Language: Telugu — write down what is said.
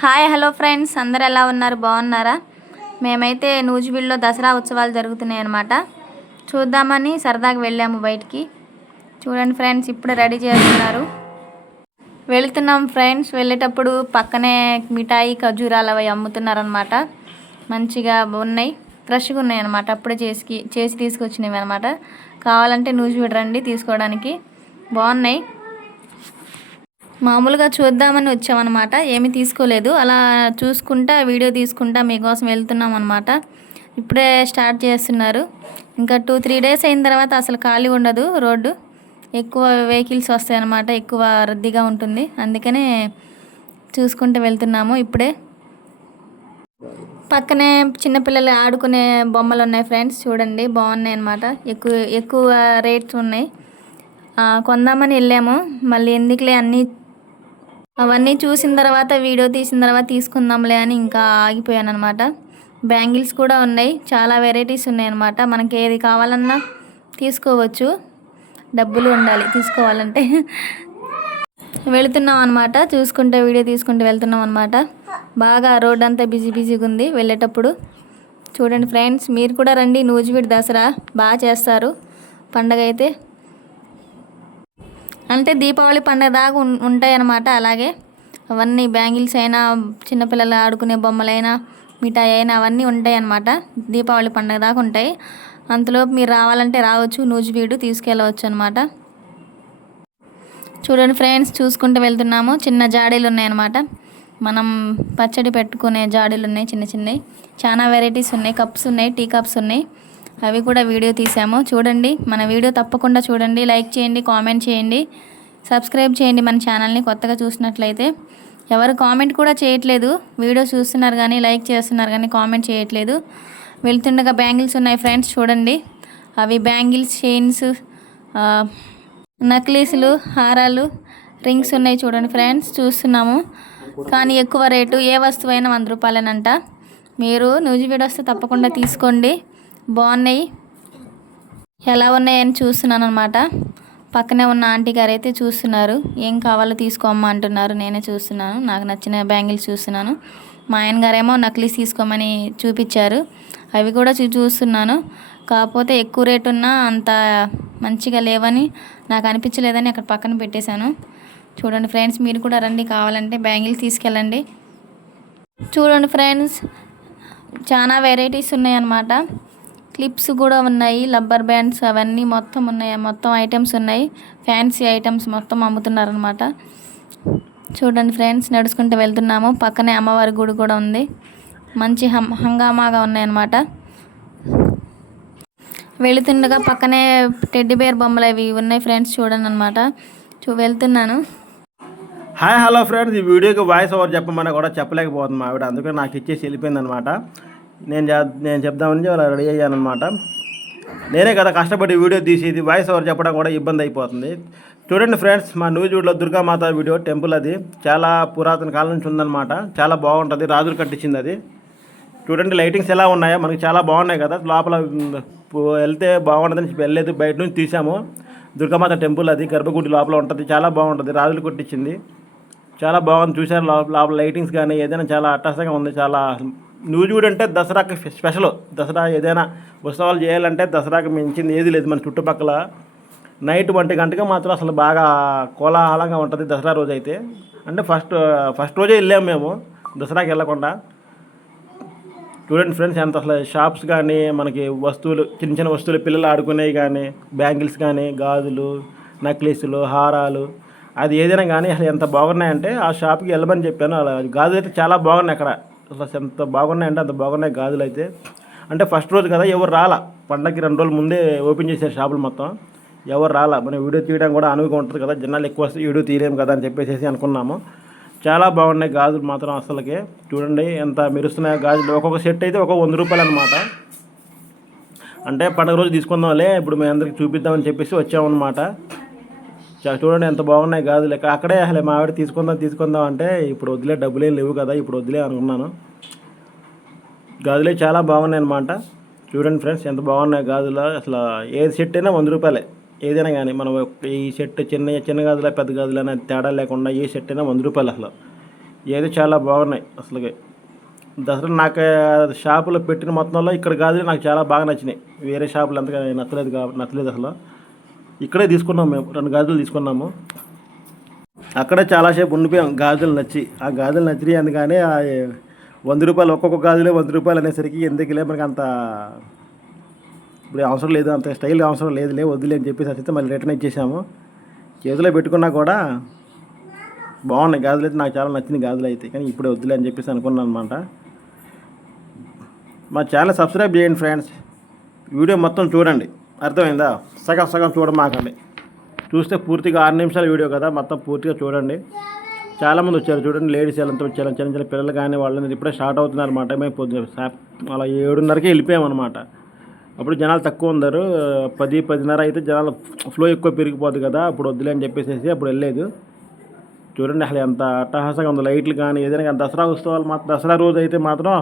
Hi hello friends. అందరు ఎలా ఉన్నారు? బాగున్నారా? మేమైతే నూజిబిల్లో దసరా ఉత్సవాలు జరుగుతున్నాయి అన్నమాట. చూద్దామని సరదాగా వెళ్ళాము బయటికి. చూడండి ఫ్రెండ్స్ ఇప్పుడు రెడీ చేస్తున్నారు. వెళుతున్నాం ఫ్రెండ్స్. వెళ్ళేటప్పుడు పక్కనే మిఠాయి ఖజూరాలు అవి అమ్ముతున్నారనమాట మంచిగా ఉన్నాయి. ఫ్రెష్గా ఉన్నాయి అనమాట అప్పుడే చేసి చేసి తీసుకొచ్చినవి అనమాట కావాలంటే నూజిబిడ్ రండి తీసుకోవడానికి. బాగున్నాయి. మామూలుగా చూద్దామని వచ్చామన్నమాట. ఏమీ తీసుకోలేదు. అలా చూసుకుంటా వీడియో తీసుకుంటా మీకోసం వెళ్తున్నాం అనమాట ఇప్పుడే స్టార్ట్ చేస్తున్నారు. ఇంకా టూ త్రీ డేస్ అయిన తర్వాత అసలు ఖాళీ ఉండదు రోడ్డు. ఎక్కువ వెహికల్స్ వస్తాయి అన్నమాట ఎక్కువ రద్దీగా ఉంటుంది. అందుకనే చూసుకుంటూ వెళ్తున్నాము ఇప్పుడే. పక్కనే చిన్నపిల్లలు ఆడుకునే బొమ్మలు ఉన్నాయి ఫ్రెండ్స్. చూడండి బాగున్నాయి అనమాట ఎక్కువ ఎక్కువ రేట్స్ ఉన్నాయి. కొందామని వెళ్ళాము. మళ్ళీ ఎందుకులే అన్నీ అవన్నీ చూసిన తర్వాత వీడియో తీసిన తర్వాత తీసుకుందాంలే అని ఇంకా ఆగిపోయాను అనమాట బ్యాంగిల్స్ కూడా ఉన్నాయి. చాలా వెరైటీస్ ఉన్నాయి అనమాట మనకి ఏది కావాలన్నా తీసుకోవచ్చు. డబ్బులు ఉండాలి తీసుకోవాలంటే. వెళుతున్నాం అనమాట చూసుకుంటే వీడియో తీసుకుంటూ వెళ్తున్నాం అనమాట బాగా రోడ్ అంతా బిజీ బిజీగా ఉంది వెళ్ళేటప్పుడు. చూడండి ఫ్రెండ్స్ మీరు కూడా రండి. నూజివీడు దసరా బాగా చేస్తారు. పండగ అయితే అంటే దీపావళి పండగ దాకా ఉం- ఉంటాయి అన్నమాట అలాగే అవన్నీ బ్యాంగిల్స్ అయినా చిన్నపిల్లలు ఆడుకునే బొమ్మలైనా మిఠాయి అయినా అవన్నీ ఉంటాయి అన్నమాట దీపావళి పండగ దాకా ఉంటాయి. అంతలోపు మీరు రావాలంటే రావచ్చు నూజివీడు తీసుకెళ్ళవచ్చు అనమాట చూడండి ఫ్రెండ్స్ చూసుకుంటూ వెళ్తున్నాము. చిన్న జాడీలు ఉన్నాయన్నమాట. మనం పచ్చడి పెట్టుకునే జాడీలు ఉన్నాయి చిన్న చిన్నవి చాలా వెరైటీస్ ఉన్నాయి. కప్స్ ఉన్నాయి టీ కప్స్ ఉన్నాయి. అవి కూడా వీడియో తీసాము. చూడండి మన వీడియో తప్పకుండా చూడండి. లైక్ చేయండి కామెంట్ చేయండి. సబ్స్క్రైబ్ చేయండి మన ఛానల్ని కొత్తగా చూసినట్లయితే. ఎవరు కామెంట్ కూడా చేయట్లేదు. వీడియో చూస్తున్నారు కానీ లైక్ చేస్తున్నారు కానీ కామెంట్ చేయట్లేదు. వెళ్తుండగా బ్యాంగిల్స్ ఉన్నాయి ఫ్రెండ్స్ చూడండి. అవి బ్యాంగిల్స్ చైన్స్ నక్లీసులు హారాలు రింగ్స్ ఉన్నాయి చూడండి ఫ్రెండ్స్ చూస్తున్నాము. కానీ ఎక్కువ రేటు ఏ వస్తువైనా వంద రూపాయలేనంట. మీరు నూజివీడు వస్తే తప్పకుండా తీసుకోండి. బాగున్నాయి. ఎలా ఉన్నాయని చూస్తున్నాను అనమాట పక్కనే ఉన్న ఆంటీ గారు అయితే చూస్తున్నారు. ఏం కావాలో తీసుకోమ్మా అంటున్నారు. నేనే చూస్తున్నాను. నాకు నచ్చిన బ్యాంగిల్స్ చూస్తున్నాను. మా ఆయన గారేమో నక్లీస్ తీసుకోమని చూపించారు. అవి కూడా చూస్తున్నాను. కాకపోతే ఎక్కువ రేటు ఉన్నా అంత మంచిగా లేవని నాకు అనిపించలేదని అక్కడ పక్కన పెట్టేశాను. చూడండి ఫ్రెండ్స్ మీరు కూడా రండి. కావాలంటే బ్యాంగిల్స్ తీసుకెళ్ళండి. చూడండి ఫ్రెండ్స్ చాలా వెరైటీస్ ఉన్నాయన్నమాట. క్లిప్స్ కూడా ఉన్నాయి రబ్బర్ బ్యాండ్స్ అవన్నీ మొత్తం ఉన్నాయి మొత్తం ఐటమ్స్ ఉన్నాయి. ఫ్యాన్సీ ఐటమ్స్ మొత్తం అమ్ముతున్నారనమాట చూడండి ఫ్రెండ్స్ నడుచుకుంటూ వెళ్తున్నాము. పక్కనే అమ్మవారి గుడి కూడా ఉంది. మంచి హం హంగామాగా ఉన్నాయన్నమాట. వెళుతుండగా పక్కనే టెడ్డీ బేర్ బొమ్మలు అవి ఉన్నాయి ఫ్రెండ్స్ చూడండి అనమాట చూ వెళ్తున్నాను. Hi hello friends. ఈ వీడియోకి వాయిస్ ఓవర్ చెప్పమని కూడా చెప్పలేకపోతుంది ఆవిడ. అందుకని నాకు ఇచ్చేసి వెళ్ళిపోయింది అనమాట నేను నేను చెప్దామని అలా రెడీ అయ్యాను అనమాట నేనే కదా కష్టపడి వీడియో తీసేది వాయిస్ ఓవర్ చెప్పడం కూడా ఇబ్బంది అయిపోతుంది. చూడండి ఫ్రెండ్స్ మా న్యూజివీడ్లో దుర్గామాత వీడియో టెంపుల్ అది. చాలా పురాతన కాలం నుంచి ఉందన్నమాట. చాలా బాగుంటుంది రాజులు కట్టించింది అది. చూడండి లైటింగ్స్ ఎలా ఉన్నాయో మనకి చాలా బాగున్నాయి కదా. లోపల వెళ్తే బాగుంటుందని చెప్పి బయట నుంచి తీసాము. దుర్గామాత టెంపుల్ అది గర్భగుడి లోపల ఉంటుంది చాలా బాగుంటుంది రాజులు కొట్టించింది. చాలా బాగుంది చూశారు లోపల లోపల లైటింగ్స్ కానీ ఏదైనా చాలా అట్టహాసంగా ఉంది చాలా నూజివీడు అంటే దసరాకి స్పెషల్. దసరా ఏదైనా ఉత్సవాలు చేయాలంటే దసరాకి మించింది ఏది లేదు. మన చుట్టుపక్కల నైట్ ఒంటి గంటకి మాత్రం అసలు బాగా కోలాహలంగా ఉంటుంది దసరా రోజు అయితే అంటే ఫస్ట్ ఫస్ట్ రోజే వెళ్ళాము మేము దసరాకి వెళ్ళకుండా. చూడండి ఫ్రెండ్స్ ఎంత అసలు షాప్స్ కానీ మనకి వస్తువులు చిన్న చిన్న వస్తువులు పిల్లలు ఆడుకునేవి కానీ బ్యాంగిల్స్ కానీ గాజులు నక్లీసులు హారాలు అది ఏదైనా కానీ అసలు ఎంత బాగున్నాయంటే ఆ షాప్కి వెళ్ళమని చెప్పాను. అలా గాజులు అయితే చాలా బాగున్నాయి అక్కడ. అసలు ఎంత బాగున్నాయంటే అంత బాగున్నాయి గాజులు అయితే. అంటే ఫస్ట్ రోజు కదా ఎవరు రాలా? పండగకి రెండు రోజుల ముందే ఓపెన్ చేశారు షాపులు మొత్తం. ఎవరు రాలా? మనం వీడియో తీయడం కూడా అనువుగా ఉంటుంది కదా జనాలు ఎక్కువ వీడియో తీయలేము కదా అని చెప్పేసి అనుకున్నాము. చాలా బాగున్నాయి గాజులు మాత్రం అసలుకి. చూడండి ఎంత మెరుస్తున్నాయి గాజులు. ఒక్కొక్క సెట్ అయితే ఒక్కొక్క వంద రూపాయలు అనమాట అంటే పండుగ రోజు తీసుకుందాంలే ఇప్పుడు మేము అందరికి చూపిద్దామని చెప్పేసి వచ్చామన్నమాట. చూడండి ఎంత బాగున్నాయి గాజులు. అక్కడే అసలు మా ఆవిడ తీసుకుందాం తీసుకుందాం అంటే ఇప్పుడు వదిలే డబ్బులేం లేవు కదా ఇప్పుడు వదిలే అనుకున్నాను. గాజులే చాలా బాగున్నాయి అనమాట చూడండి ఫ్రెండ్స్ ఎంత బాగున్నాయి గాజులు. అసలు ఏది సెట్ అయినా వంద రూపాయలే. ఏదైనా కానీ మనం ఈ సెట్ చిన్న చిన్న గాజుల పెద్ద గాజులు అనేది తేడా లేకుండా ఏ సెట్ అయినా వంద రూపాయలు అసలు. ఏది చాలా బాగున్నాయి అసలుకి. దసరా నాకు షాపులో పెట్టిన మొత్తంలో ఇక్కడ గాజులు నాకు చాలా బాగా నచ్చినాయి. వేరే షాపులు అంతగా నచ్చలేదు కాబట్టి నచ్చలేదు అసలు. ఇక్కడే తీసుకున్నాం మేము రెండు గాజులు తీసుకున్నాము. అక్కడే చాలాసేపు ఉండిపోయాం గాజులు నచ్చి. ఆ గాజులు నచ్చినాయి అందుకనే ఆ వంద రూపాయలు ఒక్కొక్క గాజులే వంద రూపాయలు అనేసరికి ఎందుకులే మనకి అంత ఇప్పుడు అవసరం లేదు అంత స్టైల్ అవసరం లేదులే వద్దులే అని చెప్పేసి అయితే మళ్ళీ రిటర్న్ ఇచ్చేసాము. చేతిలో పెట్టుకున్నా కూడా బాగున్నాయి గాజులు అయితే నాకు చాలా నచ్చింది గాజులు అయితే కానీ ఇప్పుడే వద్దులే అని చెప్పేసి అనుకున్నాను అనమాట మా ఛానల్ సబ్స్క్రైబ్ చేయండి ఫ్రెండ్స్. వీడియో మొత్తం చూడండి. అర్థమైందా? సగం సగం చూడమాకండి చూస్తే పూర్తిగా ఆరు నిమిషాల వీడియో కదా మొత్తం పూర్తిగా చూడండి. చాలామంది వచ్చారు చూడండి లేడీస్ ఎంత వచ్చారు చిన్న చిన్న పిల్లలు కానీ వాళ్ళని ఇప్పుడే స్టార్ట్ అవుతున్నారు అనమాట మేము పొద్దున అలా ఏడున్నరకే వెళ్ళిపోయామన్నమాట అప్పుడు జనాలు తక్కువ ఉన్నారు. పది పదిన్నర అయితే జనాలు ఫ్లో ఎక్కువ పెరిగిపోద్ది కదా అప్పుడు వద్దులే అని చెప్పేసి అప్పుడు వెళ్ళలేదు. చూడండి అసలు ఎంత అట్టహాసంగా ఉంది. లైట్లు కానీ ఏదైనా దసరా ఉత్సవాలు మాత్రం దసరా రోజు అయితే మాత్రం